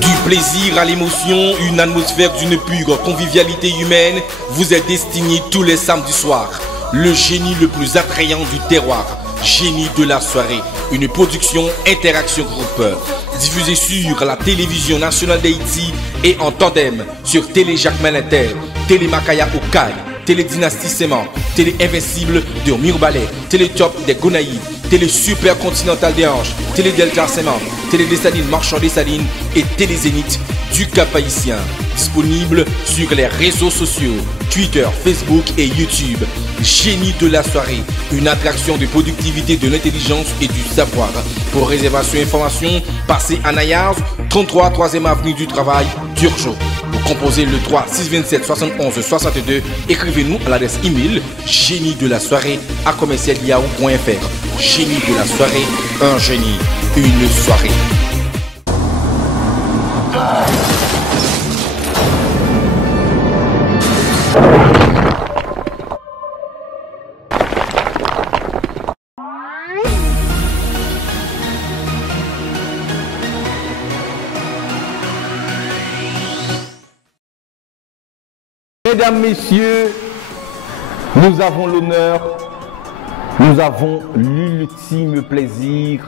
Du plaisir à l'émotion, une atmosphère d'une pure convivialité humaine vous est destinée tous les samedis soirs. Le génie le plus attrayant du terroir, Génie de la soirée, une production Interaction Group, diffusée sur la télévision nationale d'Haïti et en tandem sur Télé Jacques Malinter, Télé Makaya Okaï, Télé Dynastie Séman, Télé Invincible de Mirbalais, Télé Top des Gonaïves, Télé Super Continental des Anges, Télé Delta Séman, Télé Dessalines Marchand Dessalines et Télé Zénith du Cap-Haïtien. Disponible sur les réseaux sociaux, Twitter, Facebook et YouTube. Génie de la soirée, une attraction de productivité, de l'intelligence et du savoir. Pour réservation et information, passez à Nayars, 33 3e avenue du Travail, Turgeot. Vous composez le 3 627 71 62. Écrivez-nous à l'adresse email génie de la soirée à commercial.yahoo.fr. Génie de la soirée, un génie, une soirée. Mesdames, Messieurs, nous avons l'honneur, nous avons l'ultime plaisir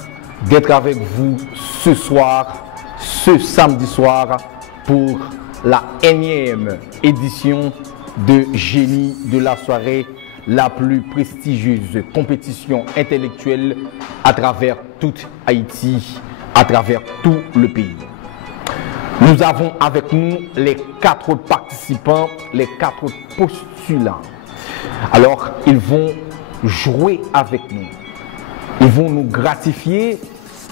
d'être avec vous ce soir, ce samedi soir, pour la énième édition de Génie de la soirée, la plus prestigieuse compétition intellectuelle à travers toute Haïti, à travers tout le pays. Nous avons avec nous les 4 participants, les 4 postulants. Alors, ils vont jouer avec nous. Ils vont nous gratifier,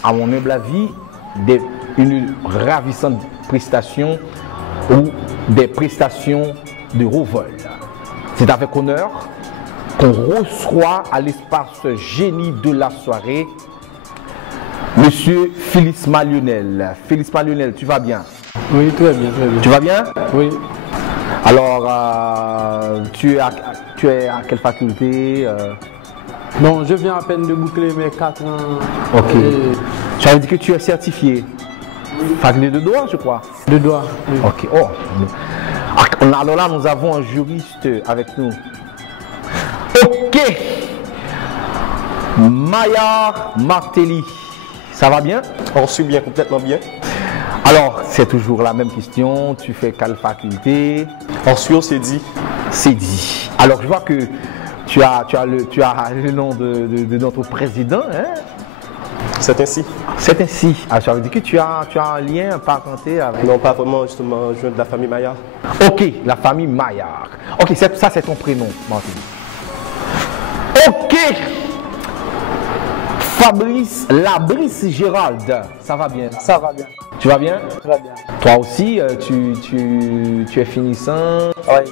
à mon humble avis, une ravissante prestation ou des prestations de haut vol. C'est avec honneur qu'on reçoit à l'espace Génie de la soirée Monsieur Félix Malionel. Félix Malionel, tu vas bien? Oui, très bien, très bien. Tu vas bien? Oui. Alors, tu es à quelle faculté? Bon, je viens à peine de boucler mes 4 ans. Ok. Tu avais dit que tu es certifié? Faculté de droit, je crois. De droit, oui. Ok. Oh. Alors là, nous avons un juriste avec nous. Ok. Maillard Martelly. Ça va bien? On suit bien, complètement bien. Alors, c'est toujours la même question. Tu fais quelle faculté? On suit au CEDI. CEDI. Alors, je vois que tu as le nom de notre président. Hein? C'est ainsi. C'est ainsi. Ah, ça veut dire que tu as un lien, un parenté avec... Non, pas vraiment, justement, je viens de la famille Maillard. Ok, la famille Maillard. Ok, ça c'est ton prénom, Martin. Ok. Fabrice Labrice Gérald, ça va bien? Ça va bien. Tu vas bien? Très bien. Toi aussi, tu es finissant? Oui,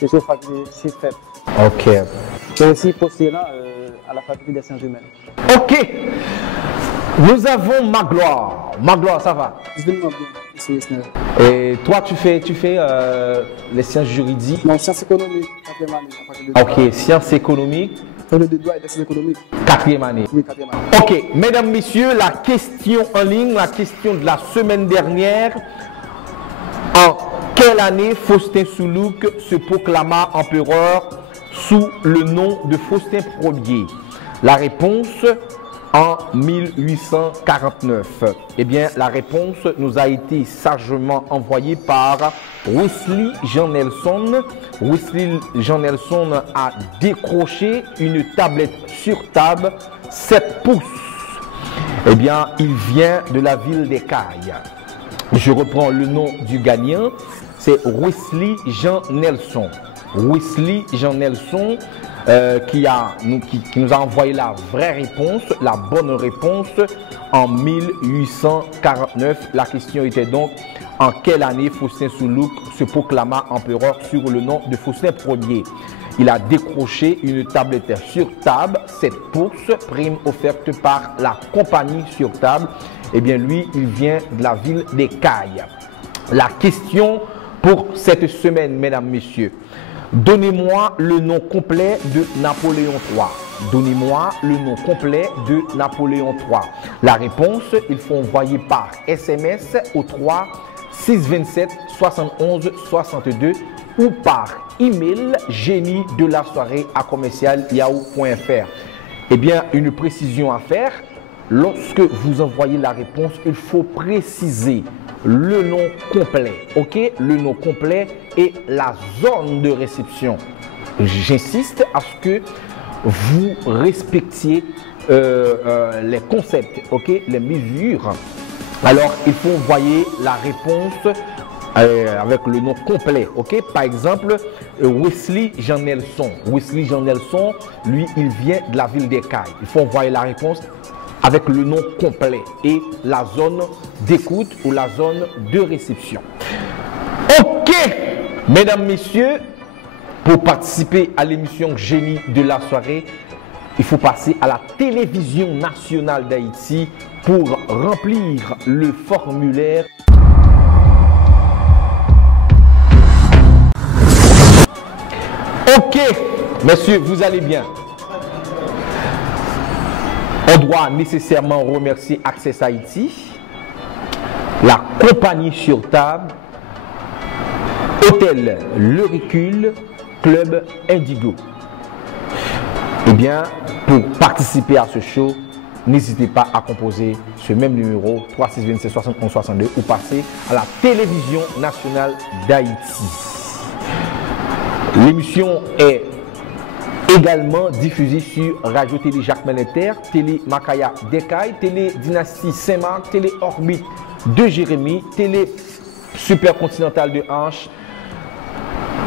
je suis faculté CFEP. Ok. Je suis aussi postulant à la faculté des sciences humaines. Ok. Nous avons Magloire. Magloire, ça va? Extrêmement bien. Et toi, tu fais les sciences juridiques? Non, sciences économiques, 4e année. Ok, sciences économiques. Le de droit et des sciences économiques. 4e année. Oui, 4e année. Ok, mesdames, messieurs, la question en ligne, la question de la semaine dernière. En quelle année Faustin Soulouk se proclama empereur sous le nom de Faustin Ier? La réponse, en 1849. Eh bien, la réponse nous a été sagement envoyée par Wesley Jean Nelson. Wesley Jean Nelson a décroché une tablette sur table 7 pouces. Eh bien, il vient de la ville d'Écailles. Je reprends le nom du gagnant, c'est Wesley Jean Nelson. Wesley Jean Nelson qui nous a envoyé la vraie réponse, la bonne réponse en 1849. La question était donc: en quelle année Faustin Soulouk se proclama empereur sur le nom de Faustin Ier? Il a décroché une tablette sur table, 7 pouces, prime offerte par la compagnie sur table. Eh bien, lui, il vient de la ville d'Écailles. La question pour cette semaine, mesdames, messieurs: donnez-moi le nom complet de Napoléon III. Donnez-moi le nom complet de Napoléon III. La réponse, il faut envoyer par SMS au 3 627 71 62 ou par email génie-de-la-soirée@yahoo.fr. Eh bien, une précision à faire. Lorsque vous envoyez la réponse, il faut préciser le nom complet, ok? Le nom complet et la zone de réception. J'insiste à ce que vous respectiez les concepts, ok? Les mesures. Alors, il faut envoyer la réponse avec le nom complet, ok? Par exemple, Wesley Jean Nelson. Wesley Jean Nelson, lui, il vient de la ville d'Écailles. Il faut envoyer la réponse avec le nom complet et la zone d'écoute ou la zone de réception. Ok, mesdames, messieurs, pour participer à l'émission Génie de la soirée, il faut passer à la télévision nationale d'Haïti pour remplir le formulaire. Ok, messieurs, vous allez bien. On doit nécessairement remercier Access Haïti, la compagnie sur table, Hôtel Le Recul, Club Indigo. Eh bien, pour participer à ce show, n'hésitez pas à composer ce même numéro 3627 71 62 ou passer à la télévision nationale d'Haïti. L'émission est également diffusée sur Radio Télé Jacques Melinter, Télé Makaya d'Écailles, Télé Dynastie Saint-Marc, Télé Orbite de Jérémy, Télé Supercontinentale de Hanche,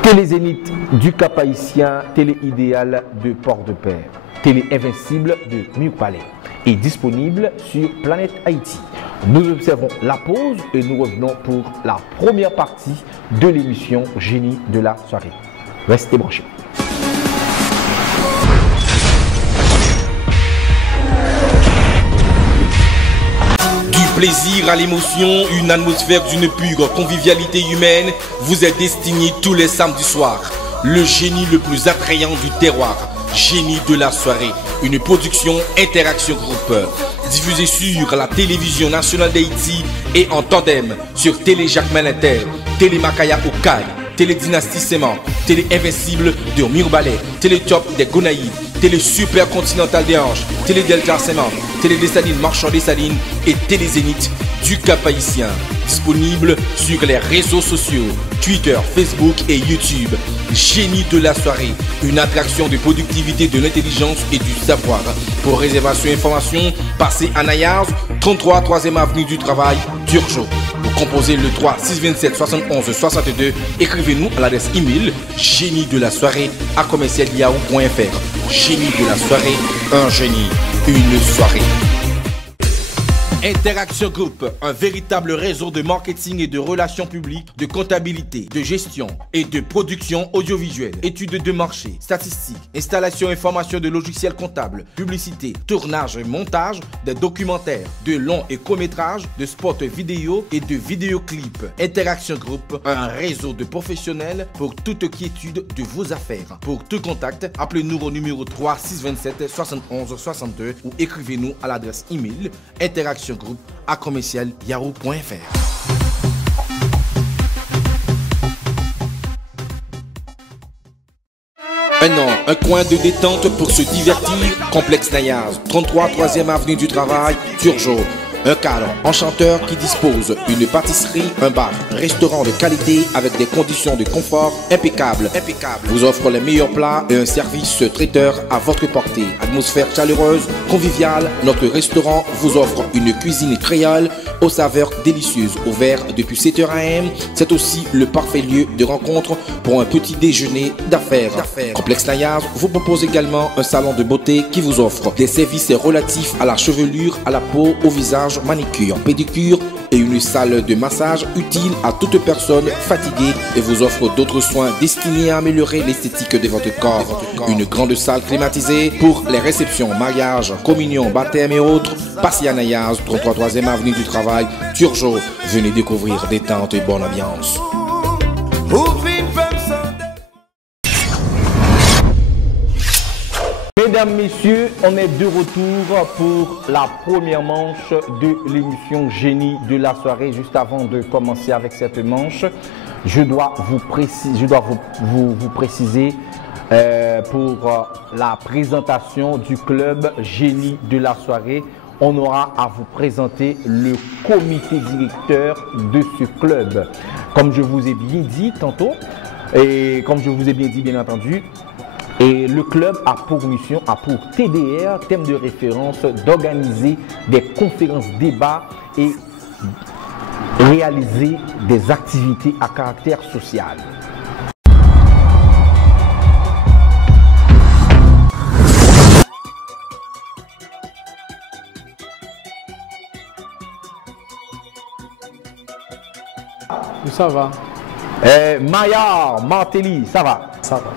Télé Zénith du Cap-Haïtien, Télé Idéal de Port-de-Paix, Télé Invincible de Mirebalais et disponible sur Planète Haïti. Nous observons la pause et nous revenons pour la première partie de l'émission Génie de la soirée. Restez branchés. Plaisir à l'émotion, une atmosphère d'une pure convivialité humaine vous est destinée tous les samedis soirs. Le génie le plus attrayant du terroir, Génie de la soirée, une production Interaction Group, diffusée sur la télévision nationale d'Haïti et en tandem sur Télé Jacques Melinter, Télé Makaya Okaï, Télé Dynastie Saint-Marc, Télé Invincible de Mirebalais, Télé Top des Gonaïves, Télé Supercontinentale des Hanches, Télé Delta Saint-Marc, Télé Dessalines Marchand Dessalines et Télé Zénith du Cap-Haïtien. Disponible sur les réseaux sociaux, Twitter, Facebook et YouTube. Génie de la soirée, une attraction de productivité, de l'intelligence et du savoir. Pour réservation et information, passez à Nayars, 33 3e avenue du Travail, Turgeot. Pour composer le 3 627 71 62, écrivez-nous à l'adresse email génie-de-la-soirée@yahoo.fr. Génie de la soirée, un génie, une soirée. Interaction Group, un véritable réseau de marketing et de relations publiques, de comptabilité, de gestion et de production audiovisuelle, études de marché, statistiques, installation et formation de logiciels comptables, publicité, tournage et montage, des documentaires, de longs et courts-métrages, de spots vidéo et de vidéoclips. Interaction Group, un réseau de professionnels pour toute quiétude de vos affaires. Pour tout contact, appelez-nous au numéro 3 627 71 62 ou écrivez-nous à l'adresse email interactiongroup@yahoo.fr. Maintenant, un coin de détente pour se divertir. Complexe Nayars, 33 3e avenue du Travail, Turgeot. Un cadre enchanteur qui dispose d'une pâtisserie, un bar, restaurant de qualité avec des conditions de confort impeccables. Vous offre les meilleurs plats et un service traiteur à votre portée. Atmosphère chaleureuse, conviviale, notre restaurant vous offre une cuisine créole aux saveurs délicieuses. Ouvert depuis 7h AM, c'est aussi le parfait lieu de rencontre pour un petit déjeuner d'affaires. Complexe Nayars vous propose également un salon de beauté qui vous offre des services relatifs à la chevelure, à la peau, au visage, manicure, pédicure et une salle de massage utile à toute personne fatiguée et vous offre d'autres soins destinés à améliorer l'esthétique de votre corps. Une grande salle climatisée pour les réceptions, mariages, communions, baptêmes et autres. Passez à Nayars, 33 3e avenue du Travail, Turgeot. Venez découvrir détente et bonne ambiance. Mesdames, messieurs, on est de retour pour la première manche de l'émission Génie de la soirée. Juste avant de commencer avec cette manche, je dois vous préciser pour la présentation du club Génie de la soirée. On aura à vous présenter le comité directeur de ce club. Comme je vous ai bien dit tantôt, et comme je vous ai bien dit, bien entendu, et le club a pour mission, a pour TDR, thème de référence, d'organiser des conférences débats et réaliser des activités à caractère social. Ça va. Maillard, Martelly, ça va? Ça va.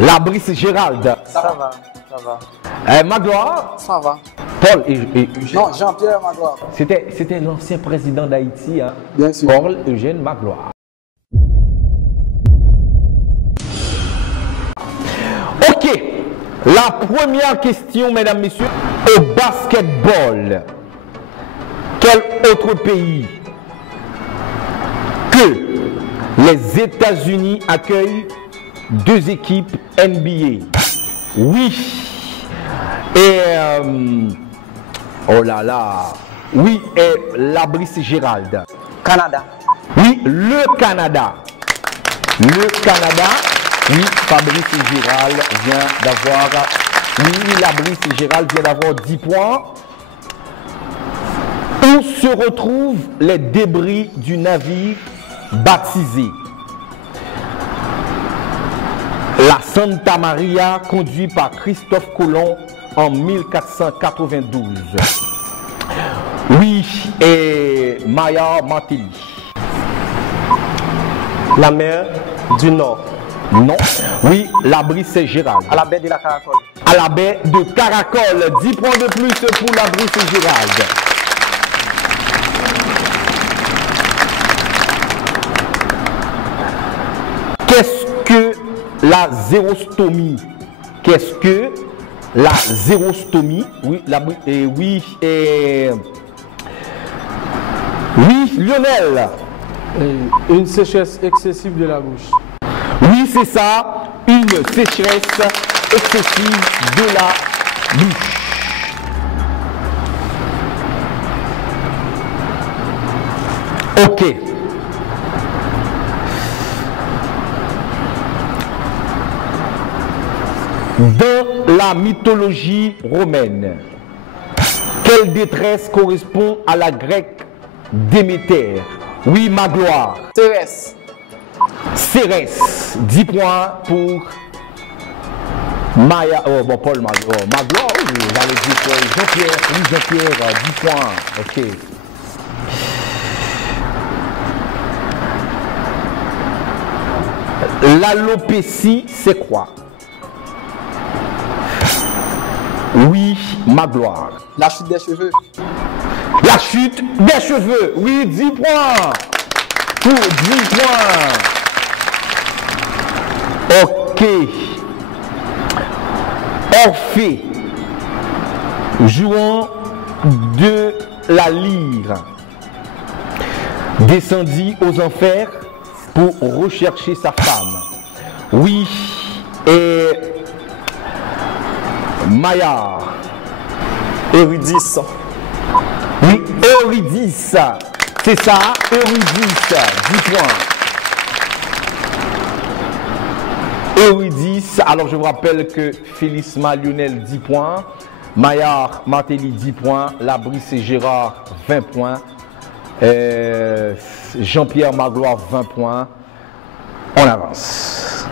La Brice Gérald. Ça va, ça va. Magloire. Ça va. Paul et Non, Jean-Pierre Magloire. C'était l'ancien président d'Haïti, hein? Bien sûr. Paul Eugène Magloire. Ok. La première question, mesdames, messieurs, au basketball. Quel autre pays que les États-Unis accueillent deux équipes NBA? Oui. Et oh là là. Oui, et la Brice Gérald. Canada. Oui, le Canada. Le Canada. Oui, Fabrice Gérald vient d'avoir. Oui, la Brice Gérald vient d'avoir 10 points. Où se retrouvent les débris du navire baptisé la Santa Maria, conduit par Christophe Colomb en 1492. Oui, et Maya Martelly. La mer du Nord. Non. Oui, la Brice Gérald. À la baie de la Caracole. À la baie de Caracol. 10 points de plus pour la Brice Gérald. Qu'est-ce que la zérostomie? Qu'est-ce que la zérostomie? Oui, oui, Lionel. Une sécheresse excessive de la bouche. Oui, c'est ça. Une sécheresse excessive de la bouche. Ok. Dans la mythologie romaine, quelle détresse correspond à la grecque Déméter? Oui, Magloire. Cérès. Cérès. 10 points pour Maya. Oh, bon, Paul Magloire. Magloire, oui, j'allais dire Jean-Pierre. Oui, Jean-Pierre, 10 points. Ok. L'alopécie, c'est quoi? Oui, Magloire. La chute des cheveux. La chute des cheveux. Oui, 10 points. Pour 10 points. Ok. Orphée, jouant de la lyre, descendit aux enfers pour rechercher sa femme. Oui, et Maillard. Eurydice. Oui, Eurydice. C'est ça, Eurydice. 10 points. Eurydice. Alors, je vous rappelle que Félisma Lionel, 10 points. Maillard Martelly, 10 points. La Brice et Gérard, 20 points. Jean-Pierre Magloire, 20 points. On avance.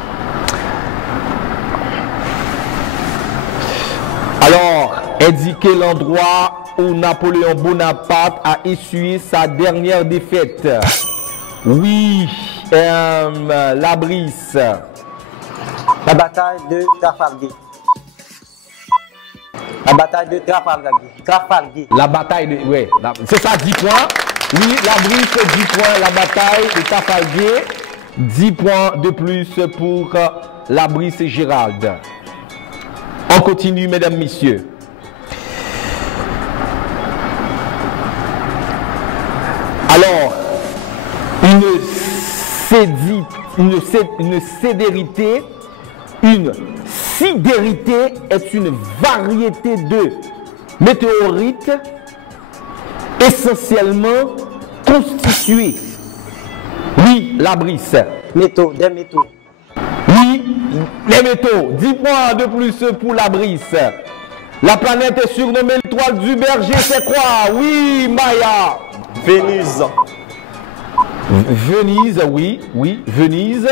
Alors, indiquez l'endroit où Napoléon Bonaparte a essuyé sa dernière défaite. Oui, la Brice. La bataille de Trafalgar. La bataille de Trafalgar. La bataille de... Oui, c'est ça, 10 points. Oui, la Brice, 10 points. La bataille de Trafalgar. 10 points de plus pour la Brice et Gérald. On continue, mesdames, messieurs. Alors, une sidérité est une variété de météorites essentiellement constituées. Oui, la brise. Métaux, des métaux. Oui, les métaux. 10 points de plus pour la brise. La planète est surnommée l'étoile du berger, c'est quoi? Oui, Maya. Vénus. Venise, oui, Venise.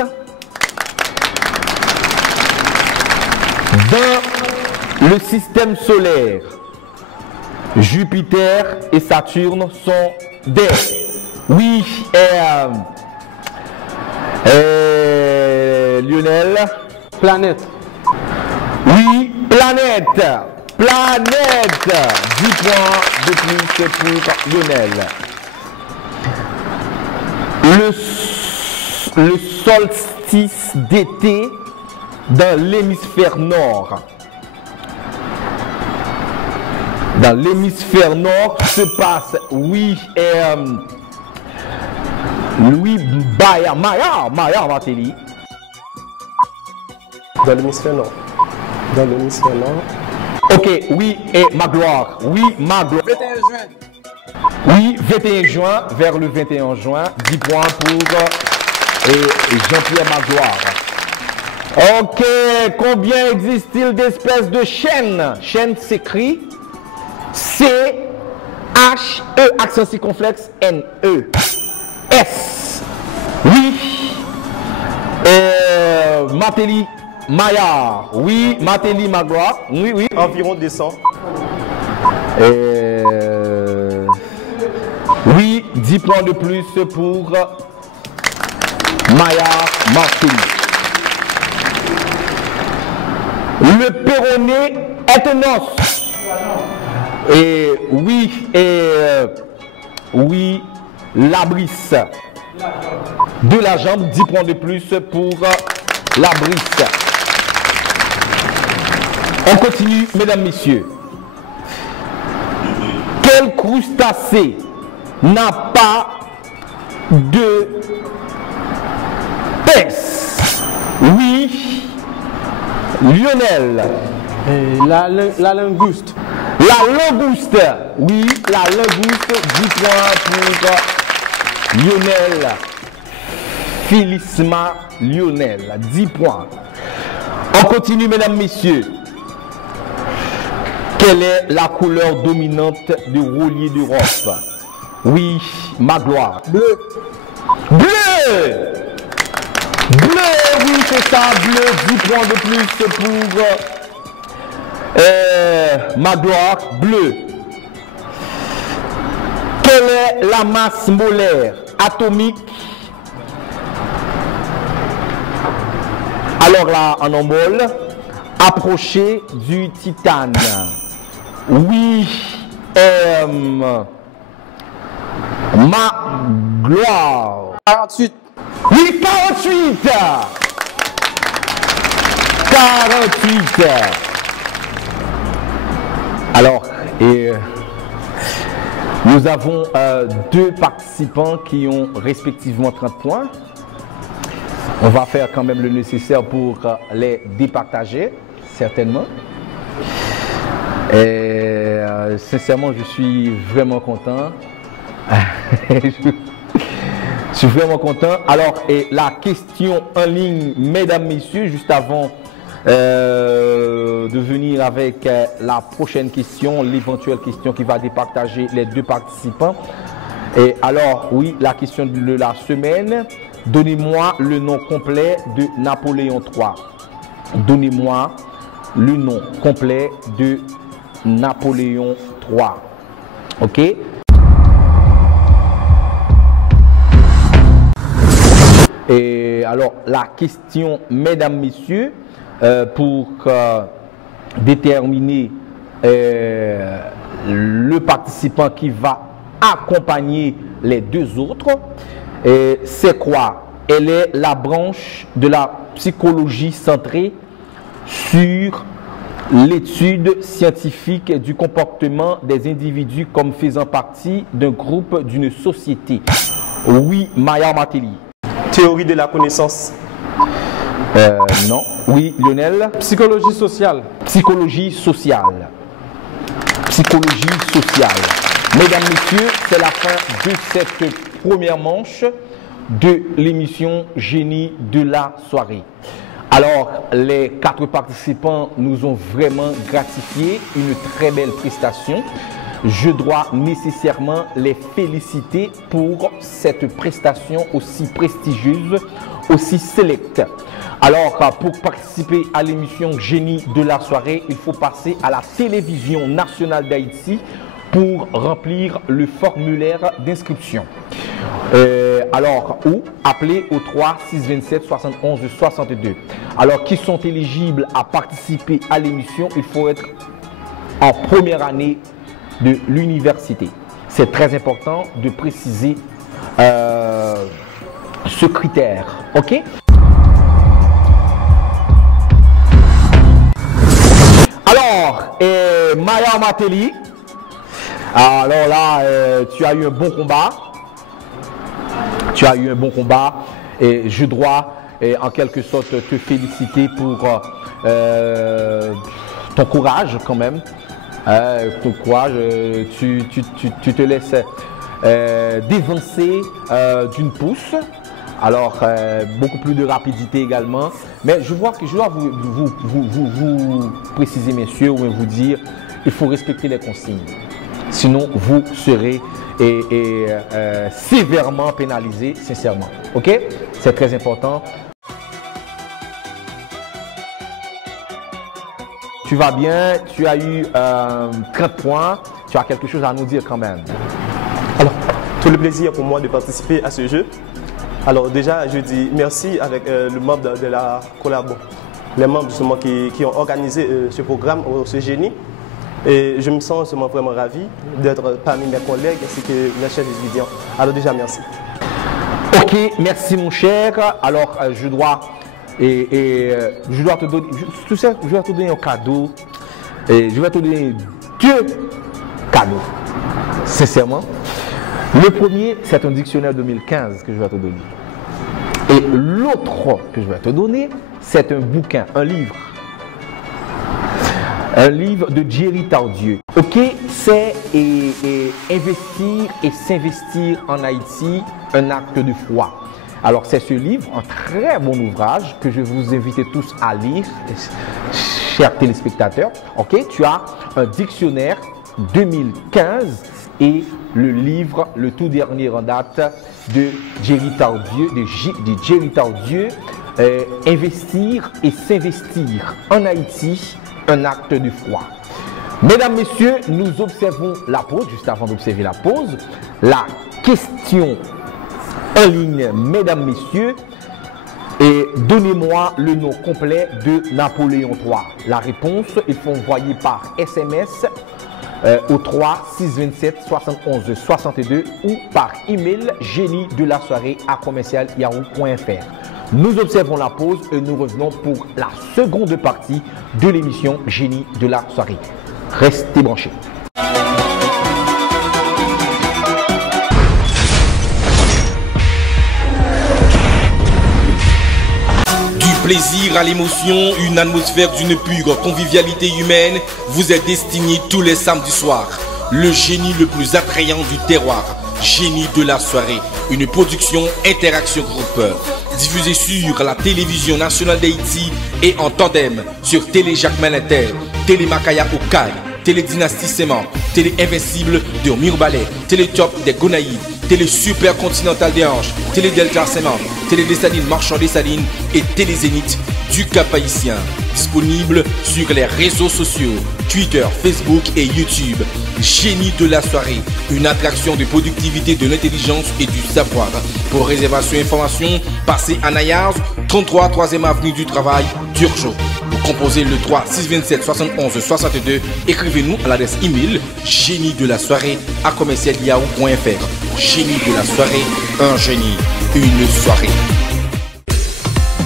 Dans le système solaire, Jupiter et Saturne sont des... Oui, Lionel. Planète. Oui, planète. Planète. 10 points de plus pour Lionel. Le solstice d'été dans l'hémisphère nord. Dans l'hémisphère nord se passe, oui, Louis Maya Matéli. Dans l'hémisphère nord. Dans l'hémisphère nord. Ok, oui, et Magloire. Oui, Magloire. 21 juin. Oui, 21 juin, vers le 21 juin. 10 points pour Jean-Pierre Magloire. Ok, combien existe-t-il d'espèces de chênes? Chêne s'écrit C-H-E, accent circonflexe, N-E. S. Oui. Matéli Maillard. Oui, Matéli Magloire. Oui. Environ 200. Oui, 10 points de plus pour Maillard Matéli. Le péroné est un os. Oui, la brisse. De la jambe, 10 points de plus pour la brisse. On continue, mesdames, messieurs. Quel crustacé n'a pas de pince? Oui, Lionel. La langouste. La langouste. Oui, la langouste. 10 points pour Lionel. Philisma Lionel. 10 points. On continue, mesdames, messieurs. Quelle est la couleur dominante du roulier d'Europe? Oui, Magloire. Bleu. Bleu. Bleu, oui, c'est ça, bleu. 10 points de plus pour Magloire. Bleu. Quelle est la masse molaire atomique? Alors là, en embole, approché du titane. Oui, Magloire. 48. Oui, 48. 48. Alors, nous avons deux participants qui ont respectivement 30 points. On va faire quand même le nécessaire pour les départager, certainement. Et sincèrement, je suis vraiment content. Je suis vraiment content. Alors, la question en ligne, mesdames, messieurs, juste avant de venir avec la prochaine question, l'éventuelle question qui va départager les deux participants. Et alors, oui, la question de la semaine. Donnez-moi le nom complet de Napoléon III. Donnez-moi le nom complet de Napoléon III. OK? Et alors, la question, mesdames, messieurs, pour déterminer le participant qui va accompagner les deux autres, c'est quoi? Elle est la branche de la psychologie centrée sur l'étude scientifique du comportement des individus comme faisant partie d'un groupe, d'une société. Oui, Maya Mateli. Théorie de la connaissance. Non. Oui, Lionel. Psychologie sociale. Psychologie sociale. Psychologie sociale. Mesdames, Messieurs, c'est la fin de cette première manche de l'émission Génie de la soirée. Alors, les 4 participants nous ont vraiment gratifié, une très belle prestation. Je dois nécessairement les féliciter pour cette prestation aussi prestigieuse, aussi sélecte. Alors, pour participer à l'émission Génie de la soirée, il faut passer à la télévision nationale d'Haïti pour remplir le formulaire d'inscription. Ou appeler au 3 627 71 62. Alors, qui sont éligibles à participer à l'émission, il faut être en première année de l'université. C'est très important de préciser ce critère. OK? Alors, Maya Mateli, alors là, tu as eu un bon combat. Tu as eu un bon combat et je dois en quelque sorte te féliciter pour ton courage quand même. Ton courage, tu te laisses dévancer d'une pousse. Alors, beaucoup plus de rapidité également. Mais je dois vous préciser, messieurs, ou vous dire, il faut respecter les consignes. Sinon, vous serez sévèrement pénalisé, sincèrement. OK? C'est très important. Tu vas bien, tu as eu 30 points, tu as quelque chose à nous dire quand même. Alors, tout le plaisir pour moi de participer à ce jeu. Alors déjà, je dis merci avec le membre de la collab, les membres justement qui ont organisé ce programme, ce génie. Et je me sens vraiment ravi d'être parmi mes collègues ainsi que mes chers étudiants. Alors déjà, merci. Ok, merci mon cher. Alors, je dois te donner, tu sais, je vais te donner un cadeau. Et je vais te donner 2 cadeaux, sincèrement. Le premier, c'est un dictionnaire 2015 que je vais te donner. Et l'autre que je vais te donner, c'est un bouquin, un livre. Un livre de Jerry Tardieu. Ok, c'est investir et s'investir en Haïti, un acte de foi. Alors c'est ce livre, un très bon ouvrage que je vous invite tous à lire, chers téléspectateurs. Ok, tu as un dictionnaire 2015 et le livre, le tout dernier en date de Jerry Tardieu, de Jerry Tardieu, investir et s'investir en Haïti, un acte de foi. Mesdames, messieurs, nous observons la pause. Juste avant d'observer la pause, la question en ligne, mesdames, messieurs, et donnez-moi le nom complet de Napoléon III. La réponse, il faut envoyer par SMS au 3 627 71 62 ou par email génie-de-la-soirée@yahoo.fr. Nous observons la pause et nous revenons pour la seconde partie de l'émission Génie de la soirée. Restez branchés. Du plaisir à l'émotion, une atmosphère d'une pure convivialité humaine vous est destinée tous les samedis soirs. Le génie le plus attrayant du terroir. Génie de la soirée, une production Interaction Group, diffusée sur la télévision nationale d'Haïti et en tandem sur Télé Jacques Malintel, Télé Makaya Okaï, Télé Dynastie Séman, Télé Invincible de Mirbalais, Télé Top des Gonaïves, Télé Super Continental des Anges, Télé Delta Séman, Télé Dessalines Marchand Dessalines et Télé Zénith du Cap Haïtien. Disponible sur les réseaux sociaux, Twitter, Facebook et YouTube. Génie de la soirée, une attraction de productivité, de l'intelligence et du savoir. Pour réservation et information, passez à Nayars, 33 3e avenue du Travail, Turgeot. Vous composez le 3 627 71 62. Écrivez-nous à l'adresse email génie-de-la-soirée@yahoo.fr. Génie de la soirée, un génie, une soirée.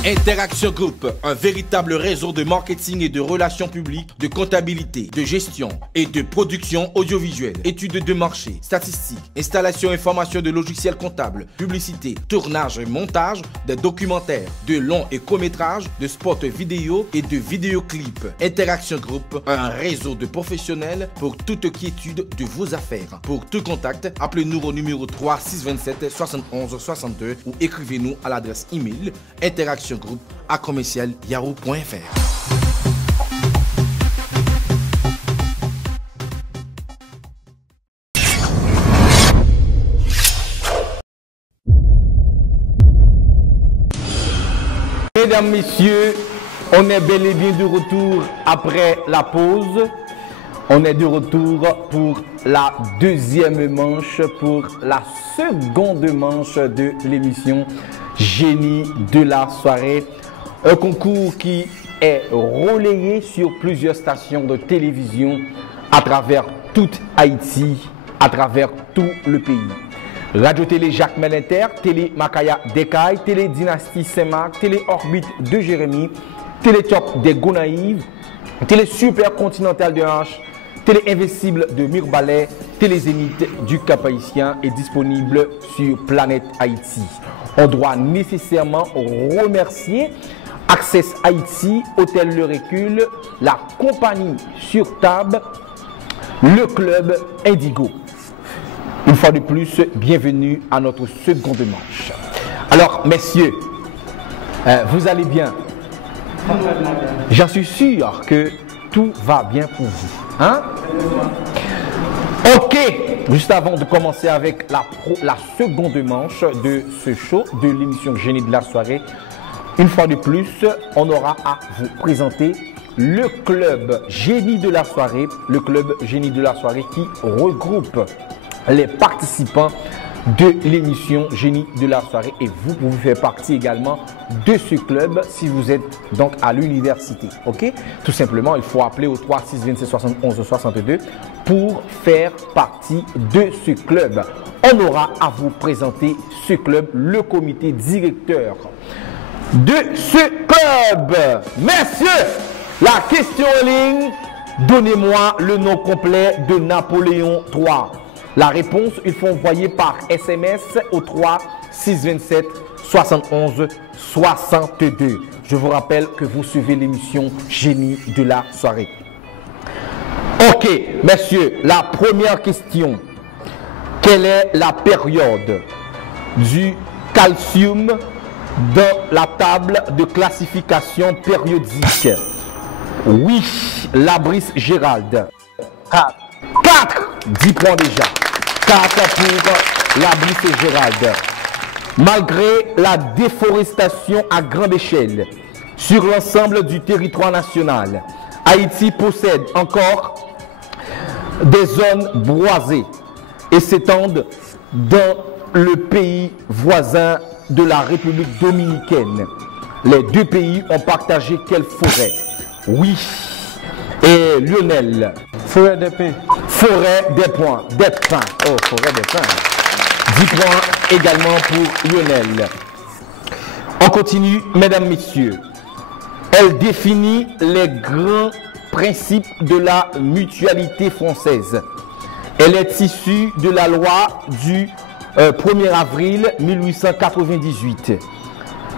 Interaction Group, un véritable réseau de marketing et de relations publiques, de comptabilité, de gestion et de production audiovisuelle, études de marché, statistiques, installation et formation de logiciels comptables, publicité, tournage et montage, des documentaires, de longs et courts-métrages, de spots vidéo et de vidéoclips. Interaction Group, un réseau de professionnels pour toute quiétude de vos affaires. Pour tout contact, appelez-nous au numéro 3 627 71 62 ou écrivez-nous à l'adresse email interactiongroup@yahoo.fr. Mesdames, messieurs, on est bel et bien de retour après la pause. On est de retour pour la deuxième manche, pour la seconde manche de l'émission Génie de la soirée. Un concours qui est relayé sur plusieurs stations de télévision à travers toute Haïti, à travers tout le pays. Radio-Télé Jacques Melinter, Télé Makaya Dekaï, Télé Dynastie Saint-Marc, Télé Orbite de Jérémy, Télé Top des Gonaïves, Télé Super Continental de Hanche, Télé Invincible de Mirbalet, Télé Zénith du Cap-Haïtien est disponible sur Planète Haïti. On doit nécessairement remercier Access Haïti, Hôtel Le Recul, la compagnie Sur Table, le club Indigo. Une fois de plus, bienvenue à notre seconde manche. Alors, messieurs, vous allez bien? J'en suis sûr que tout va bien pour vous. Hein? Ok, juste avant de commencer avec la seconde manche de ce show, de l'émission Génie de la soirée, une fois de plus, on aura à vous présenter le club Génie de la soirée, le club Génie de la soirée qui regroupe les participants de l'émission Génie de la soirée, et vous pouvez faire partie également de ce club si vous êtes donc à l'université. Ok, tout simplement il faut appeler au 3 6 27 71 62 pour faire partie de ce club. On aura à vous présenter ce club, le comité directeur de ce club. Messieurs, la question en ligne: donnez-moi le nom complet de Napoléon III. La réponse, il faut envoyer par SMS au 3 627 71 62. Je vous rappelle que vous suivez l'émission Génie de la soirée. Ok, messieurs, la première question. Quelle est la période du calcium dans la table de classification périodique? Oui, Labris Gérald. 4. 10 points déjà. 4 pour Labris et Gérald. Malgré la déforestation à grande échelle sur l'ensemble du territoire national, Haïti possède encore des zones boisées et s'étendent dans le pays voisin de la République dominicaine. Les deux pays ont partagé quelle forêt? Oui. Et Lionel? Forêt des pins. Forêt des pins. Des pins. Oh, forêt des pins. 10 points également pour Lionel. On continue, mesdames, messieurs. Elle définit les grands principes de la mutualité française. Elle est issue de la loi du 1er avril 1898.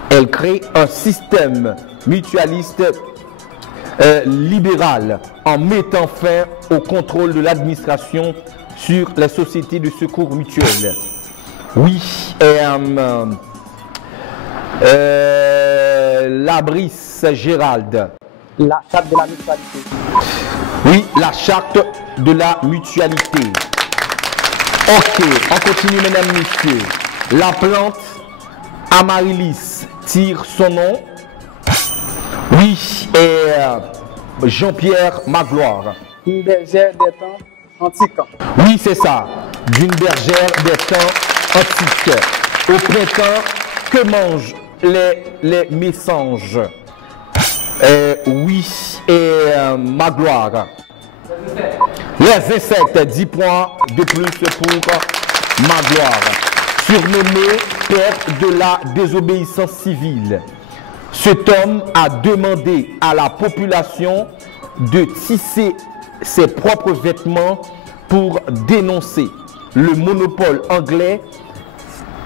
Elle crée un système mutualiste libéral en mettant fin au contrôle de l'administration sur les sociétés de secours mutuels. Oui, Labris Gérald. La charte de la mutualité. Oui, la charte de la mutualité. Ok, on continue, mesdames, messieurs. La plante Amaryllis tire son nom. Oui, et Jean-Pierre Magloire. Une bergère des temps antiques. Oui, c'est ça. D'une bergère des temps antiques. Au printemps, que mangent les mésanges? Oui, et Magloire. Les insectes, 10 points de plus pour Magloire. Surnommé père de la désobéissance civile. cet homme a demandé à la population de tisser ses propres vêtements pour dénoncer le monopole anglais.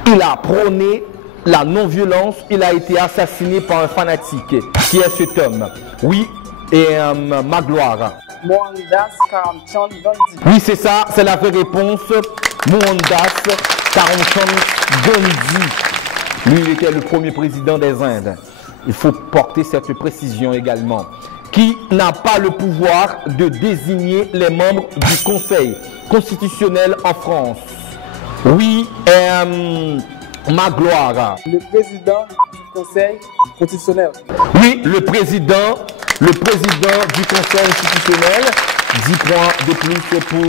Il a prôné la non-violence. Il a été assassiné par un fanatique. Qui est cet homme? Oui, et Magloire. Mohandas Karamchand Gandhi. Oui, c'est ça, c'est la vraie réponse. Mohandas Karamchand Gandhi. Lui, il était le premier président des Indes. Il faut porter cette précision également. Qui n'a pas le pouvoir de désigner les membres du Conseil constitutionnel en France? Oui, Magloire. Le président du Conseil constitutionnel. Oui, le président du Conseil institutionnel. 10 points de plus pour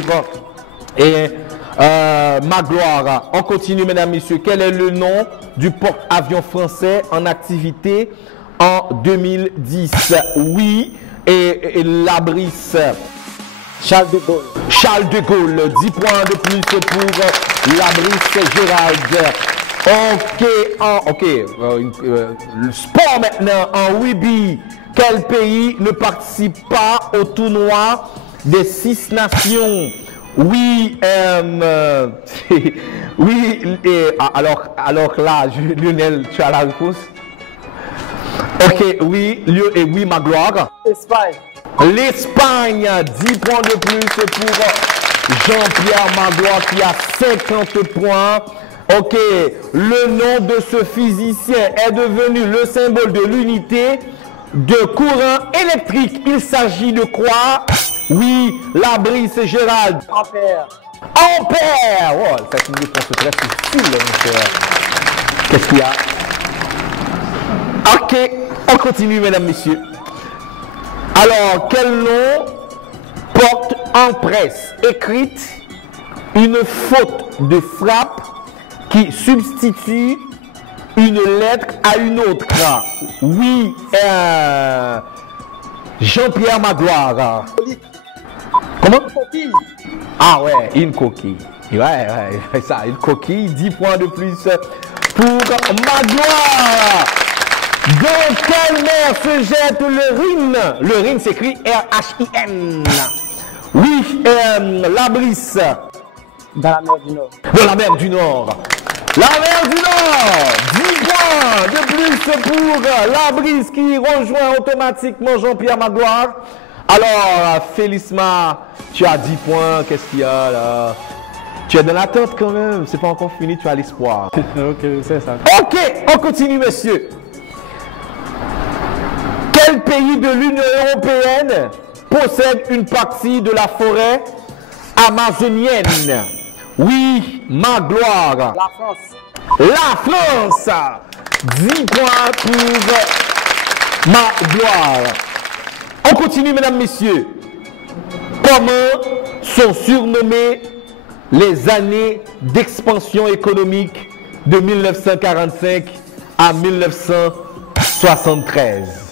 Magloire. On continue, mesdames, messieurs. Quel est le nom du porte-avions français en activité en 2010? Oui, et Labris. Charles de Gaulle. Charles de Gaulle. 10 points de plus pour Labris Gérald. Ok, le sport maintenant en rugby. Quel pays ne participe pas au tournoi des 6 nations? Oui, oui, alors là, Lionel, tu as la réponse? Ok, oui, oui, Magloire. Espagne. L'Espagne, 10 points de plus pour Jean-Pierre Magloire qui a 50 points. Ok, le nom de ce physicien est devenu le symbole de l'unité de courant électrique. Il s'agit de quoi? Oui, Labris Gérald. Ampère. Ampère. Oh, c'est une réponse très difficile, mon cher. Qu'est-ce qu'il y a? Ok, on continue, mesdames, messieurs. Alors, quel nom porte en presse écrite une faute de frappe qui substitue une lettre à une autre? Oui, Jean-Pierre Magloire. Comment? Coquille. Ah ouais, une coquille. Ouais, ça, une coquille. 10 points de plus pour Magloire. Dans quelle mer se jette le Rhin? Le Rhin s'écrit R-H-I-N. Oui, Labris. Dans la mer du Nord. Dans la mer du Nord. La mer du Nord. 10 points de plus pour Labris qui rejoint automatiquement Jean-Pierre Magloire. Alors, Félisma, tu as 10 points. Qu'est-ce qu'il y a là? Tu es dans l'attente quand même. C'est pas encore fini, tu as l'espoir. Ok, c'est ça. Ok, on continue, messieurs. Quel pays de l'Union européenne possède une partie de la forêt amazonienne? Oui, Magloire. La France. La France. 10 points pour Magloire. On continue, mesdames, messieurs. Comment sont surnommées les années d'expansion économique de 1945 à 1973?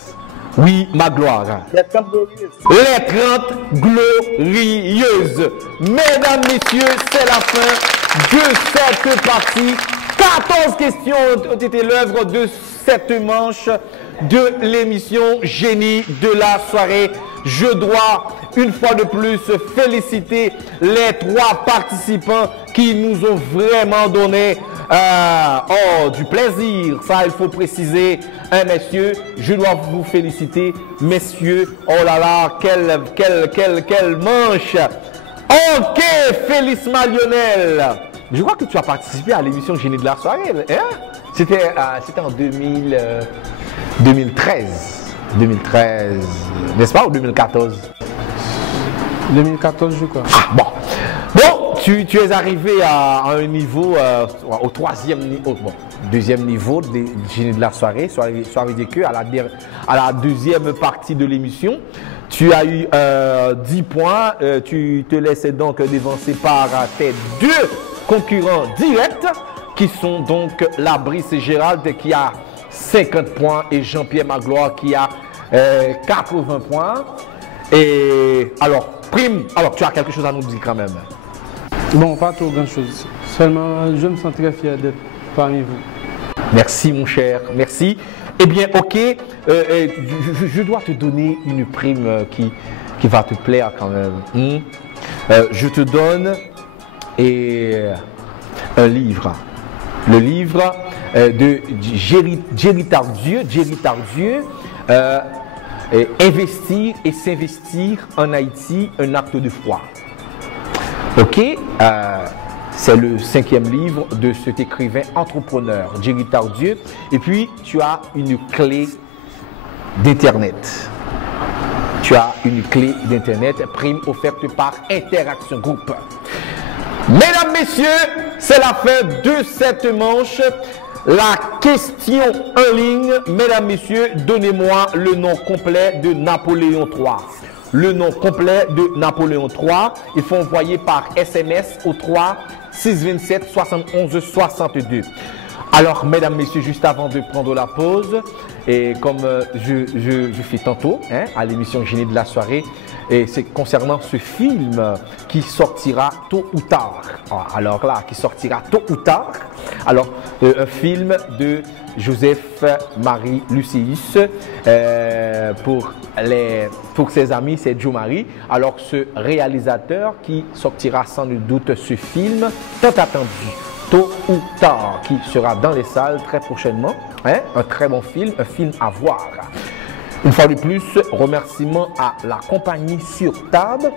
Oui, Magloire. Les 30 glorieuses. Les 30 glorieuses. Mesdames, messieurs, c'est la fin de cette partie. 14 questions ont été l'œuvre de cette manche de l'émission Génie de la soirée. Je dois une fois de plus féliciter les 3 participants qui nous ont vraiment donné du plaisir. Ça, il faut préciser. Messieurs, je dois vous féliciter. Messieurs, oh là là, quelle manche. Ok, Félisma Lionel. Je crois que tu as participé à l'émission Génie de la soirée. Hein? C'était en 2013. 2013, n'est-ce pas, ou 2014? 2014, je crois. Ah, bon. Bon, tu es arrivé à un niveau, au 3e niveau, bon, 2e niveau de Génie de la soirée, soit vécu à la 2e partie de l'émission. Tu as eu 10 points, tu te laissais donc dévancer par tes 2 concurrents directs, qui sont donc Labris Gérald qui a 50 points et Jean-Pierre Magloire qui a 80 points. Et alors, Prime, alors tu as quelque chose à nous dire quand même? Bon, pas trop grand chose. Seulement, je me sens très fier d'être parmi vous. Merci mon cher, merci. Eh bien, ok, je dois te donner une prime qui va te plaire quand même. Je te donne un livre. Le livre de Jerry Tardieu. Investir et s'investir en Haïti, un acte de foi. Ok, c'est le 5e livre de cet écrivain entrepreneur, Jerry Tardieu. Et puis, tu as une clé d'Internet. Tu as une clé d'Internet, prime offerte par Interaction Group. Mesdames, messieurs, c'est la fin de cette manche. La question en ligne, mesdames, messieurs, donnez-moi le nom complet de Napoléon III. Le nom complet de Napoléon III, il faut envoyer par SMS au 3 627 71 62. Alors, mesdames, messieurs, juste avant de prendre la pause, et comme je fais tantôt à l'émission Génie de la soirée, et c'est concernant ce film qui sortira tôt ou tard. Alors là, qui sortira tôt ou tard. Alors, un film de Joseph-Marie Lucéus. Pour ses amis, c'est Joe Marie. Alors, ce réalisateur qui sortira sans nul doute ce film, tant attendu, tôt ou tard, qui sera dans les salles très prochainement. Un très bon film, un film à voir. Une fois de plus, remerciements à la compagnie Sur Table,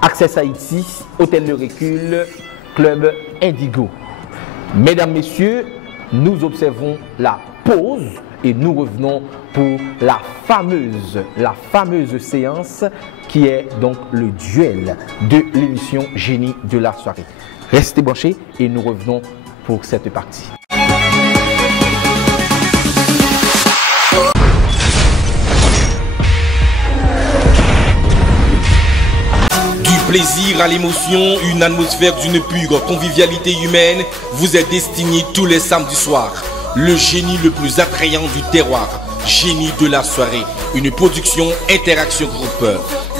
Access Haïti, Hôtel Le Recul, Club Indigo. Mesdames, messieurs, nous observons la pause et nous revenons pour la fameuse séance qui est donc le duel de l'émission Génie de la soirée. Restez branchés et nous revenons pour cette partie. Plaisir à l'émotion, une atmosphère d'une pure convivialité humaine vous est destinée tous les samedis soirs. Le génie le plus attrayant du terroir, Génie de la soirée, une production Interaction Group.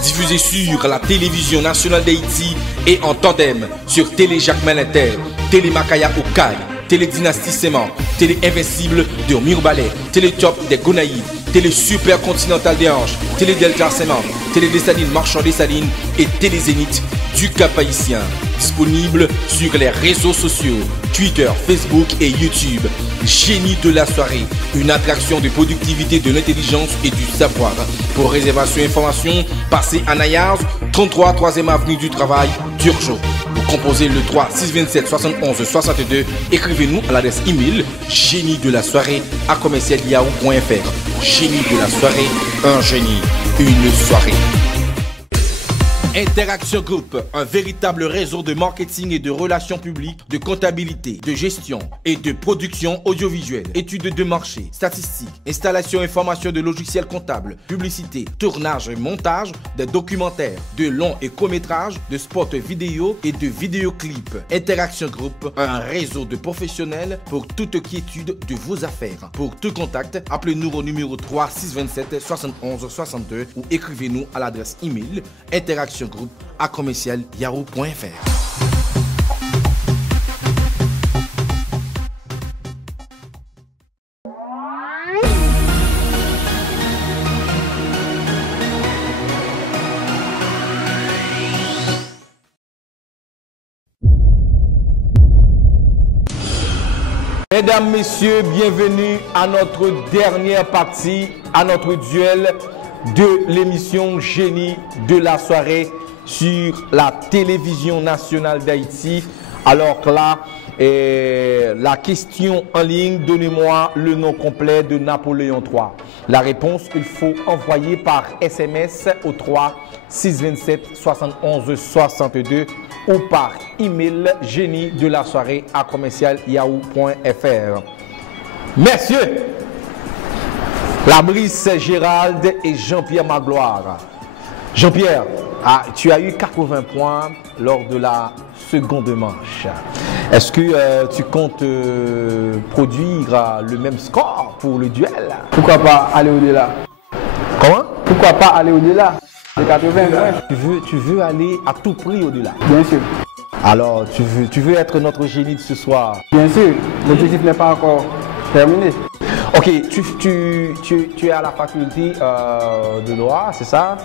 Diffusée sur la télévision nationale d'Haïti et en tandem sur Télé Jacques Malinter, Télé Makaya Okaï, Télé Dynastie Séman, Télé Invincible de Mirbalais, Télé Top des Gonaïves, Télé Super Continental des Anges, Télé Delta Séman, Télé Dessalines Marchand Dessalines et Télé Zénith du Cap Haïtien. Disponible sur les réseaux sociaux, Twitter, Facebook et YouTube. Génie de la soirée, une attraction de productivité, de l'intelligence et du savoir. Pour réservation et information, passez à Nayars, 33 3e avenue du Travail, Turgeot. Vous composez le 3 627 71 62. Écrivez-nous à l'adresse email génie-de-la-soirée@commercial-yahoo.fr. Génie de la soirée, un génie, une soirée. Interaction Group, un véritable réseau de marketing et de relations publiques, de comptabilité, de gestion et de production audiovisuelle, études de marché, statistiques, installation et formation de logiciels comptables, publicité, tournage et montage, des documentaires, de longs et courts-métrages, de spots vidéo et de vidéoclips. Interaction Group, un réseau de professionnels pour toute quiétude de vos affaires. Pour tout contact, appelez-nous au numéro 3 627 71 62 ou écrivez-nous à l'adresse email interactiongroup@commercial-yahoo.fr. Mesdames, messieurs, bienvenue à notre dernière partie, à notre duel de l'émission Génie de la soirée sur la télévision nationale d'Haïti. Alors là, la question en ligne, donnez-moi le nom complet de Napoléon III. La réponse, il faut envoyer par SMS au 3 627 71 62 ou par email génie de la soirée @commercial-yahoo.fr. Messieurs, la Brice Gérald et Jean-Pierre Magloire. Jean-Pierre, tu as eu 80 points lors de la seconde manche. Est-ce que tu comptes produire le même score pour le duel? Pourquoi pas aller au-delà? Comment? Pourquoi pas aller au-delà de 80 points? Tu veux aller à tout prix au-delà? Bien sûr. Alors, tu veux être notre génie de ce soir? Bien sûr. L'objectif n'est pas encore Terminé. Ok, tu es à la faculté de droit, c'est ça?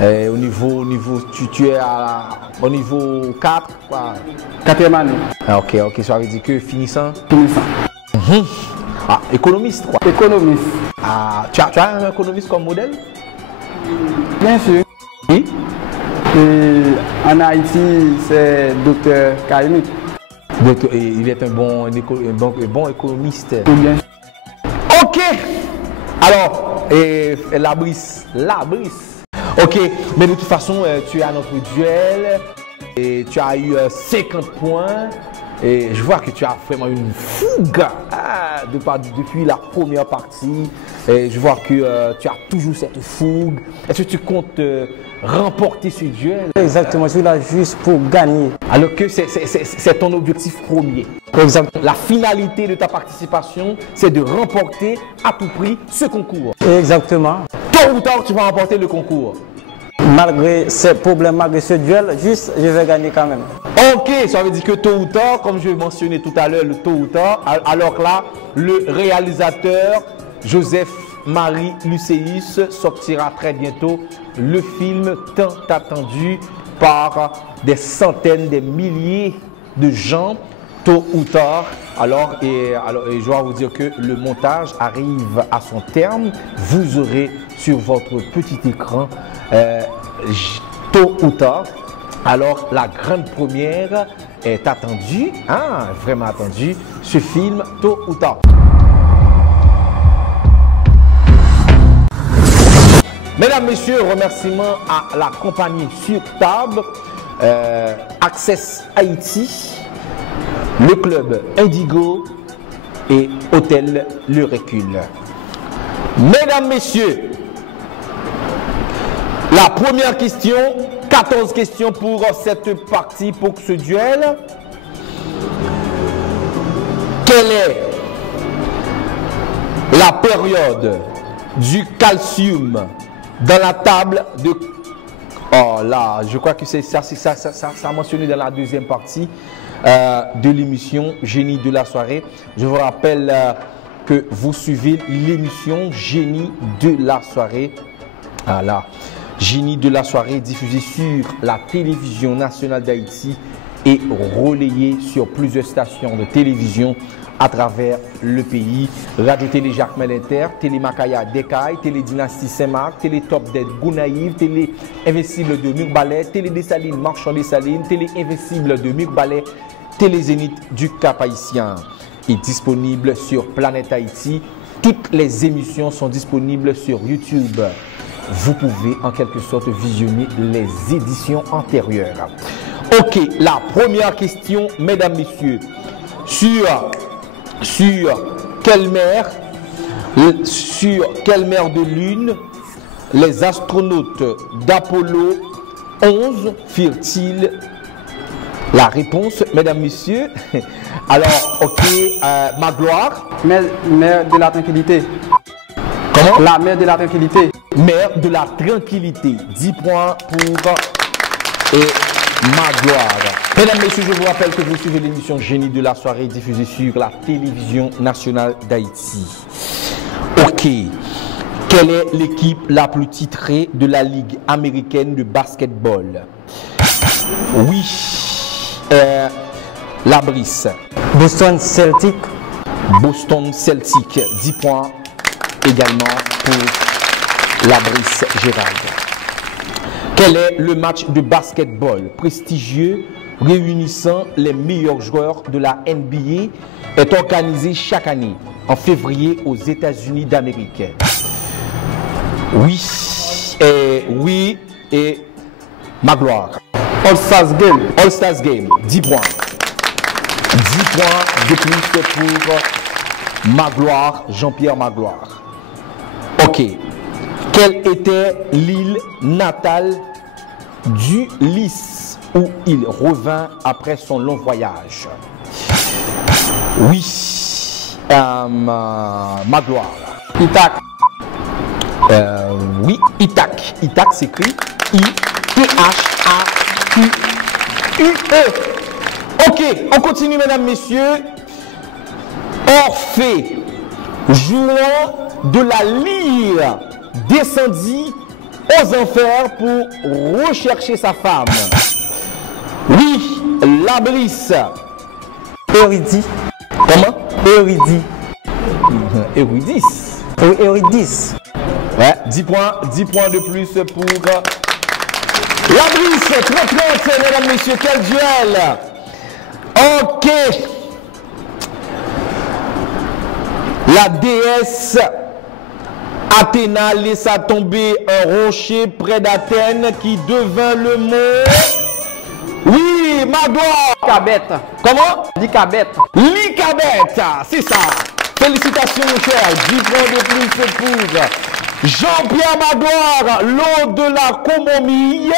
Au niveau, tu es au niveau 4, quoi? 4e année. Ah, ok, ça veut dire que finissant? Finissant. Ah, économiste, quoi? Économiste. Ah, tu as un économiste comme modèle? Bien sûr. Oui. Et en Haïti, c'est Dr. Kaimi. Donc, il est un bon économiste. Bien. Ok. Alors, la brise. Ok, mais de toute façon, tu es à notre duel et tu as eu 50 points. Et je vois que tu as vraiment une fougue depuis la première partie. Et je vois que tu as toujours cette fougue. Est-ce que tu comptes remporter ce duel? Exactement, je suis là juste pour gagner. Alors que c'est ton objectif premier. Exactement. La finalité de ta participation, c'est de remporter à tout prix ce concours. Exactement. Tôt ou tard, tu vas remporter le concours. Malgré ces problèmes, malgré ce duel, juste, je vais gagner quand même. Ok, ça veut dire que tôt ou tard, comme je mentionnais tout à l'heure, le tôt ou tard, alors que là, le réalisateur Joseph-Marie Lucéus sortira très bientôt le film tant attendu par des centaines, des milliers de gens, tôt ou tard. Alors, je dois vous dire que le montage arrive à son terme. Vous aurez sur votre petit écran tôt ou tard. Alors, la grande première est attendue, vraiment attendue, ce film tôt ou tard. Mesdames, Messieurs, remerciements à la compagnie Sur Table, Access Haïti, le club Indigo et Hôtel Le Recul. Mesdames, Messieurs, la première question, 14 questions pour cette partie, pour ce duel. Quelle est la période du calcium dans la table de... Oh là, je crois que c'est ça mentionné dans la deuxième partie de l'émission Génie de la soirée. Je vous rappelle que vous suivez l'émission Génie de la soirée. Voilà. Génie de la soirée diffusé sur la télévision nationale d'Haïti et relayé sur plusieurs stations de télévision à travers le pays. Radio Télé Jacques Melinter, Télé Makaya Dekay, Télé Dynastie Saint-Marc, Télé Top Dead Gounaïve, Télé Invincible de Murbalet, Télé Dessalines Marchand Dessalines, Télé Invincible de Murbalet, Télé Zénith du Cap-Haïtien. Est disponible sur Planète Haïti. Toutes les émissions sont disponibles sur YouTube. Vous pouvez en quelque sorte visionner les éditions antérieures. Ok, la première question, mesdames, messieurs, sur quelle mer de lune les astronautes d'Apollo 11 firent-ils? La réponse, mesdames, messieurs, alors, ok, Magloire. Mer de la tranquillité. Comment? La mer de la tranquillité. Mer de la tranquillité. 10 points pour Magloire. Mesdames, messieurs, je vous rappelle que vous suivez l'émission Génie de la soirée diffusée sur la télévision nationale d'Haïti. Ok. Quelle est l'équipe la plus titrée de la Ligue américaine de basketball? Oui. La Brice. Boston Celtic. Boston Celtic. 10 points également pour la Brice Gérald. Quel est le match de basketball prestigieux réunissant les meilleurs joueurs de la NBA est organisé chaque année en février aux États-Unis d'Amérique? Oui. Et Magloire. All-Stars Game. All-Stars Game. 10 points. 10 points de plus pour Magloire, Jean-Pierre Magloire. Ok. Quelle était l'île natale d'Ulysse où il revint après son long voyage? Oui. Magloire. Ithaque. Oui, Ithaque. Ithaque s'écrit I-T-H-A-Q-U-E. Ok, on continue, mesdames, messieurs. Orphée jouant de la lyre, descendit aux enfers pour rechercher sa femme. Oui, Labris. Eurydice. Comment? Eurydice. Eurydice. Oui, Eurydice. Ouais, 10 points de plus pour Labris. 30-30, mesdames, messieurs, quel duel! Ok. La déesse Athéna laissa tomber un rocher près d'Athènes qui devint le mont. Oui, Magloire. Licabette. Comment? Licabette. Licabette, c'est ça. Félicitations, mon cher. 10 points de plus pour Jean-Pierre Magloire. L'eau de la camomille,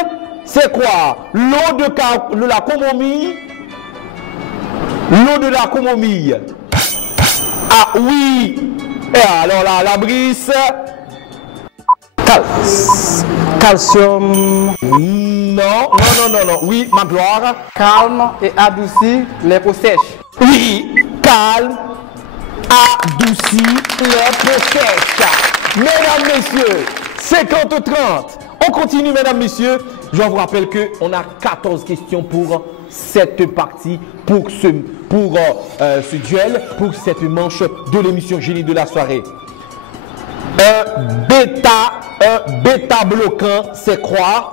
c'est quoi? L'eau de la camomille. L'eau de la camomille. Ah oui. Et alors là, la brise. Calcium. Non. Oui, Magloire. Calme et adoucit les peaux sèches. Oui, calme, adouci les peaux sèches. Mesdames, messieurs, 50-30. On continue, mesdames, messieurs. Je vous rappelle qu'on a 14 questions pour cette partie, pour ce duel, pour cette manche de l'émission Génie de la soirée. Un bêta bloquant, c'est quoi?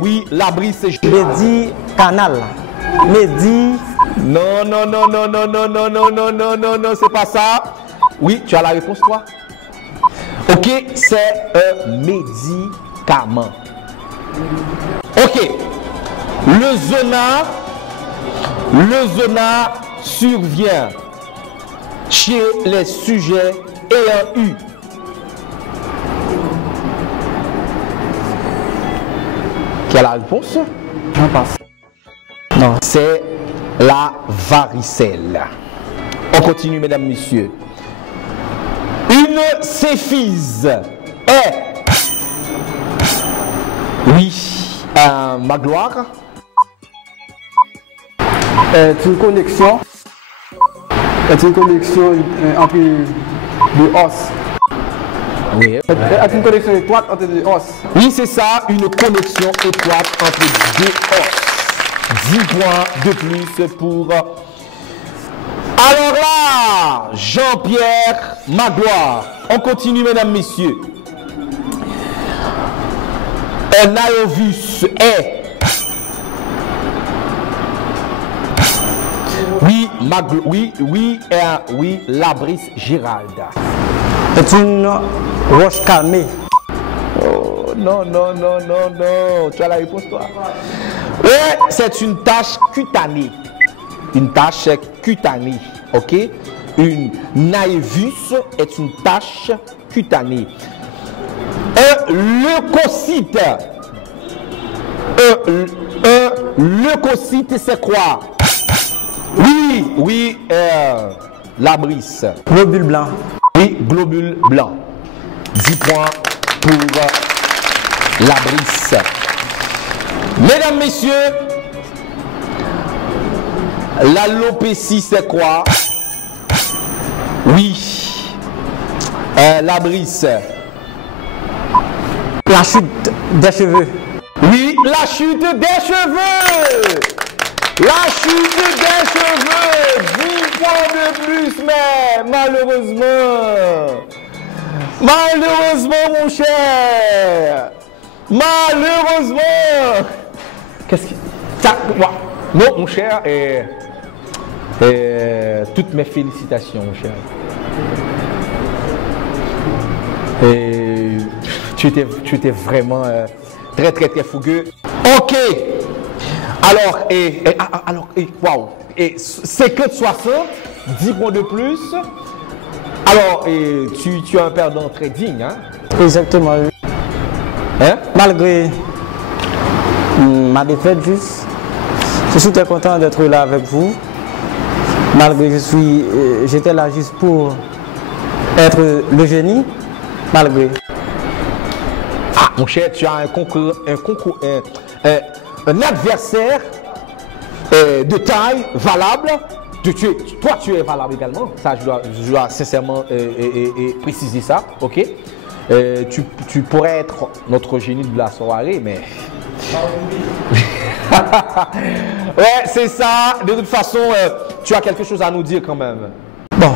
Oui, l'abri c'est... Mehdi Canal. Mehdi... Non, c'est pas ça. Oui, tu as la réponse, toi? Ok, c'est un médicament. Ok. Le zona survient chez les sujets ayant eu. Qui a la réponse? On passe. Non. C'est la varicelle. On continue, mesdames, messieurs. Une céphise est... Oui, Magloire. C'est une connexion. C'est une connexion entre deux os. Oui. C'est une connexion étroite entre deux os. Oui, c'est ça, une connexion étroite entre deux os. 10 points de plus pour... Alors là, Jean-Pierre Magloire. On continue, mesdames, messieurs. Un aérovus est... Oui, Labris Gérald. C'est une roche calmée. Oh, non. Tu as la réponse, toi? Oui, c'est une tache cutanée. Une tache cutanée, ok? Une naevus est une tache cutanée. Un leucocyte. Un leucocyte, c'est quoi? Oui, Labris. Globule blanc. Oui, globule blanc. 10 points pour Labris. Mesdames, messieurs, l'alopécie, c'est quoi? Oui, Labris. La chute des cheveux. Oui, la chute des cheveux. La chute des cheveux. 10 points de plus, mais malheureusement, mon cher. Malheureusement. Qu'est-ce qui... Non, mon cher, toutes mes félicitations, mon cher. Tu étais vraiment très fougueux. Ok. Alors, waouh. Et 50-60, 10 points de plus. Alors, tu es un perdant très digne, hein? Exactement. Hein? Malgré ma défaite, je suis très content d'être là avec vous. Malgré j'étais là juste pour être le génie. Malgré. Ah, mon cher, tu as un adversaire de taille valable. toi, tu es valable également. Ça, je dois sincèrement préciser ça. Ok? Tu pourrais être notre génie de la soirée, mais. Ouais, c'est ça. De toute façon, tu as quelque chose à nous dire quand même. Bon,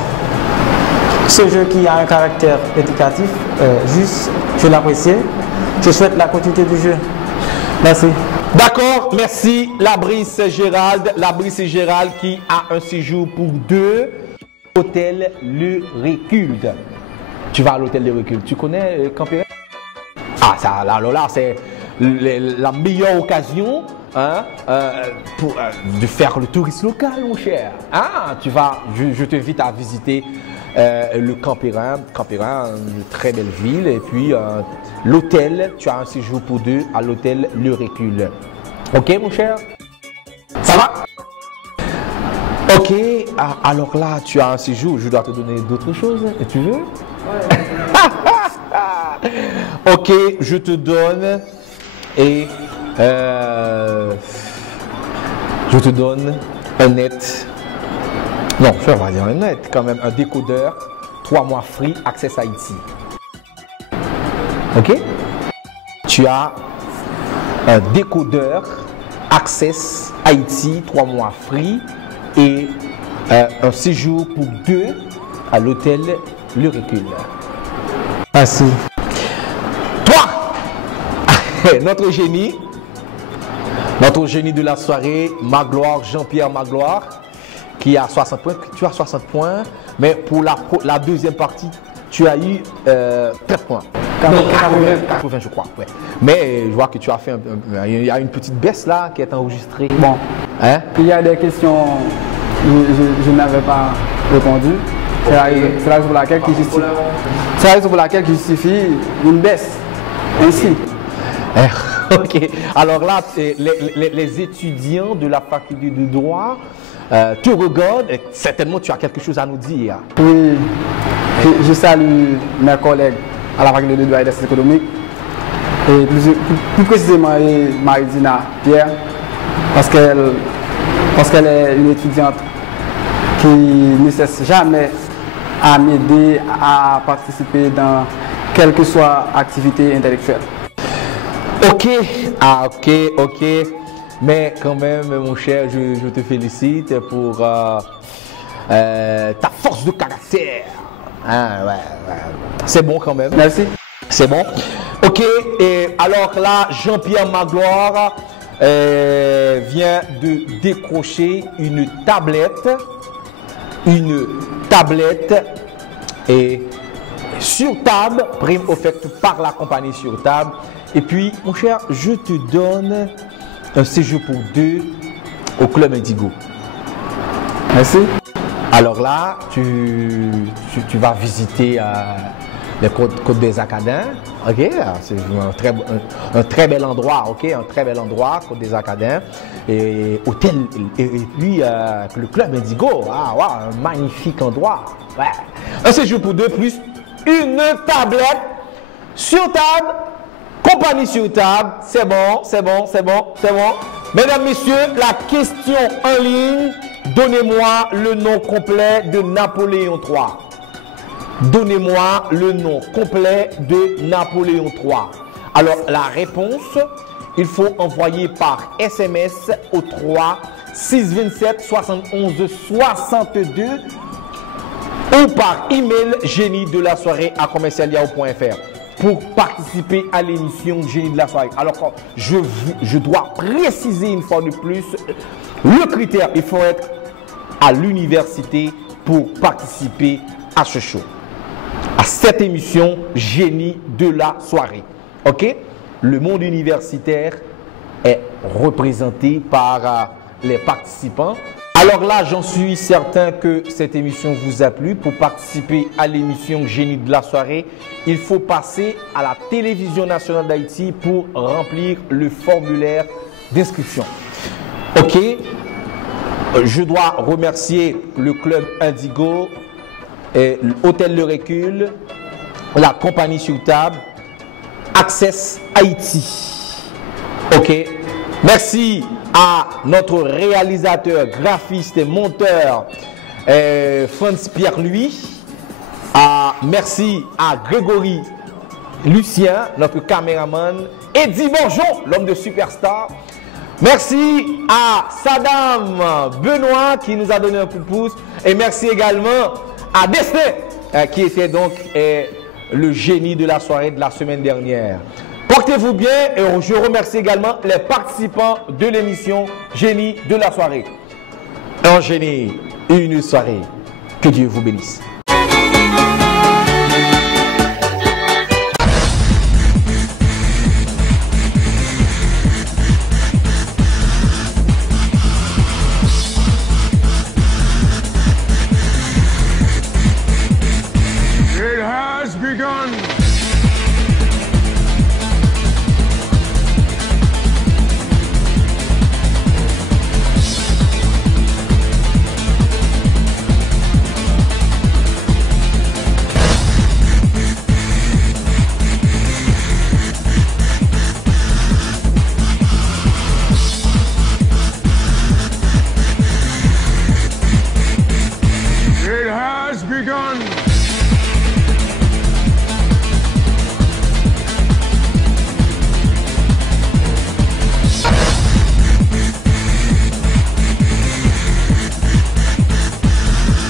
ce jeu qui a un caractère éducatif, juste, je l'apprécie. Je souhaite la continuité du jeu. Merci. D'accord, merci. Labrice Gérald. Labrice Gérald qui a un séjour pour 2. Hôtel Le Recul. Tu vas à l'hôtel Le Recul. Tu connais Campéret? Ah, ça, alors là, c'est la meilleure occasion de faire le tourisme local, mon cher. Ah, je t'invite à visiter le Campéret, une très belle ville. Et puis, l'hôtel, tu as un séjour pour 2 à l'hôtel Le Recul. Ok, mon cher? Ça va? Ok, alors là, tu as un séjour. Je dois te donner d'autres choses. Et tu veux? Ouais. Ok, je te donne je te donne un net. Non, je vais pas dire un net, quand même un décodeur, 3 mois free, Access Haïti. Ok? Tu as un décodeur, Access Haïti, 3 mois free et un séjour pour 2 à l'hôtel Le Recul. Merci. Notre génie de la soirée, Magloire, Jean-Pierre Magloire, qui a 60 points. Tu as 60 points, mais pour la deuxième partie, tu as eu 4 points. 80, je crois. Ouais. Mais je vois que tu as fait il y a une petite baisse là qui est enregistrée. Bon, hein? Il y a des questions que je n'avais pas répondu. C'est la raison pour laquelle qui justifie une baisse. Ainsi. Ok. Alors là, les étudiants de la faculté de droit te regardent et certainement tu as quelque chose à nous dire. Oui, je salue mes collègues à la faculté de droit et des sciences économiques et plus précisément Marie-Dina Pierre parce qu'elle est une étudiante qui ne cesse jamais à m'aider à participer dans quelle que soit activité intellectuelle. Ok, ok. Mais quand même, mon cher, je te félicite pour ta force de caractère. Ah, ouais. C'est bon quand même. Merci. C'est bon. Ok, et alors là, Jean-Pierre Magloire vient de décrocher une tablette. Et sur table, prime offerte par la compagnie sur table. Et puis, mon cher, je te donne un séjour pour 2 au Club Indigo. Merci. Alors là, tu vas visiter les côtes des Acadiens. Ok, c'est un très bel endroit. Ok, un très bel endroit, côte des Acadiens. Et hôtel, et puis le Club Indigo. Ah, wow, un magnifique endroit. Ouais. Un séjour pour 2 plus une tablette sur table. Compagnie sur table, c'est bon. Mesdames, messieurs, la question en ligne, donnez-moi le nom complet de Napoléon III. Donnez-moi le nom complet de Napoléon III. Alors, la réponse, il faut envoyer par SMS au 3 627 71 62 ou par email génie-de-la-soirée@commercial-yahoo.fr. Pour participer à l'émission Génie de la soirée. Alors, je dois préciser une fois de plus le critère. Il faut être à l'université pour participer à ce show, à cette émission Génie de la soirée. Ok? Le monde universitaire est représenté par les participants. Alors là, j'en suis certain que cette émission vous a plu. Pour participer à l'émission Génie de la soirée, il faut passer à la télévision nationale d'Haïti pour remplir le formulaire d'inscription. Ok, je dois remercier le Club Indigo, l'Hôtel Le Recul, la compagnie sur table, Access Haïti. Ok, merci. à notre réalisateur, graphiste et monteur Franz Pierre-Louis. Merci à Grégory Lucien, notre caméraman. Eddie Bonjon, l'homme de Superstar. Merci à Saddam Benoît qui nous a donné un coup de pouce. Et merci également à Destin qui était donc le génie de la soirée de la semaine dernière. Portez-vous bien et je remercie également les participants de l'émission Génie de la soirée. Un génie, une soirée. Que Dieu vous bénisse.